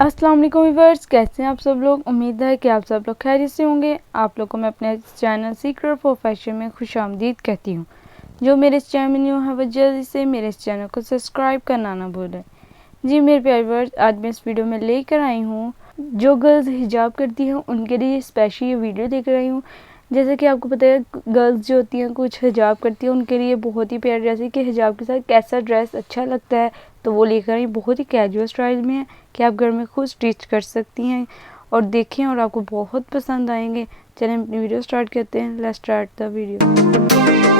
अस्सलाम वालेकुम व्यूअर्स, कैसे हैं आप सब लोग। उम्मीद है कि आप सब लोग खैरियत से होंगे। आप लोग को मैं अपने चैनल सीक्रेट फॉर फैशन में खुशामदीद कहती हूँ। जो मेरे इस चैनल में न्यू है वो जल्दी से मेरे इस चैनल को सब्सक्राइब करना ना भूलें। जी मेरे प्यारे व्यूअर्स, आज मैं इस वीडियो में लेकर आई हूँ जो गर्ल्स हिजाब करती हैं उनके लिए स्पेशल ये वीडियो लेकर आई हूँ। जैसे कि आपको पता है गर्ल्स जो होती हैं कुछ हिजाब करती हैं, उनके लिए बहुत ही प्यार, जैसे कि हिजाब के साथ कैसा ड्रेस अच्छा लगता है तो वो लेकर आई। बहुत ही कैजुअल स्टाइल में है कि आप घर में खुद स्टिच कर सकती हैं और देखें और आपको बहुत पसंद आएंगे। चलें अपनी वीडियो स्टार्ट करते हैं। Let's start the video.